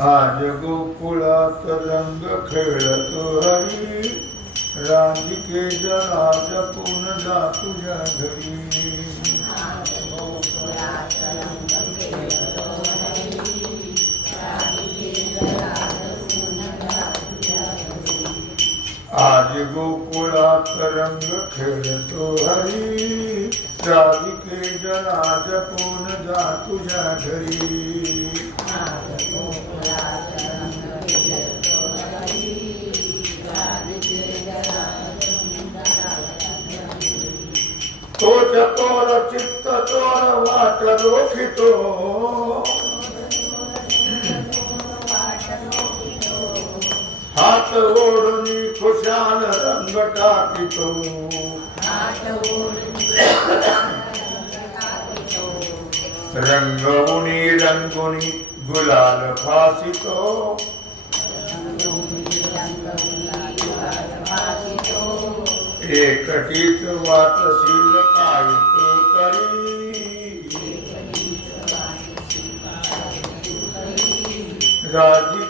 आज गोकुळात रंग खेळतो हरी राधिके जरा जपून जा तुझ्या घरी। आज गोकुळात रंग खेळतो हरी। राधिके जरा जपून जा तुझ्या घरी। तो चतोर चित्त चोर वाट रोखितो हात ओढणी खुशाल रंग टाकितो रंगवुनी रंगुनी गुलाल फासितो एकटीच वाटशील काय तू तरी राजिके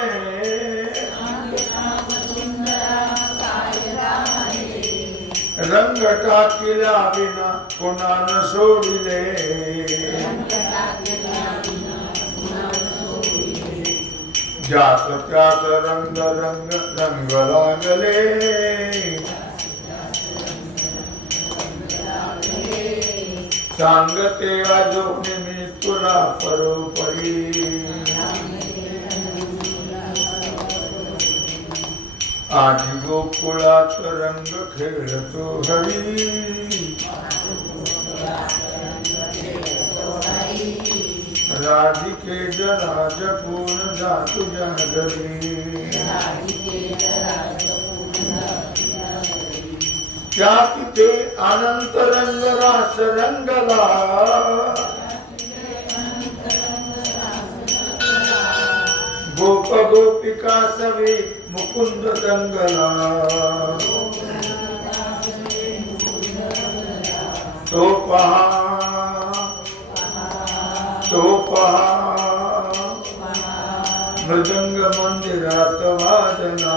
रंग टाकिला विना कोणान सोडिले? ज्यास त्याच रंग रंग रंग लागले. सांगते वाजवणे मी तुला परोपरी. आधी गोकुळात रंग खेळतो हरी. राधिके जरा जपून जा तुझ्या त्या तिथे अनंत रंग रास रंगला. गोप गोपिका सवे मुकुंद दंगला तो पहा तो पहा मृदंग मंदिरात वाजना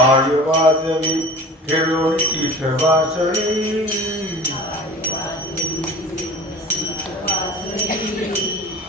आय वाजवी खेळून तीथ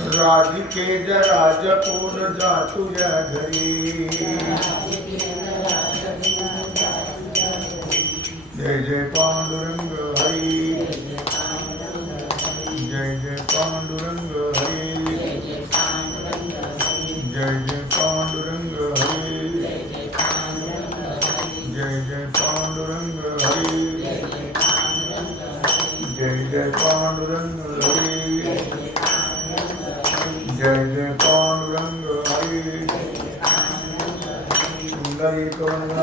राधिके जरा जपून जा तुझ्या घरी। जय जय पांडुरंग हरी। जय जय पांडुरंग हरी। जय जय पांडुरंग हरी। जय जय पांडुरंग हरी। जय जय पांडुरंग हरी।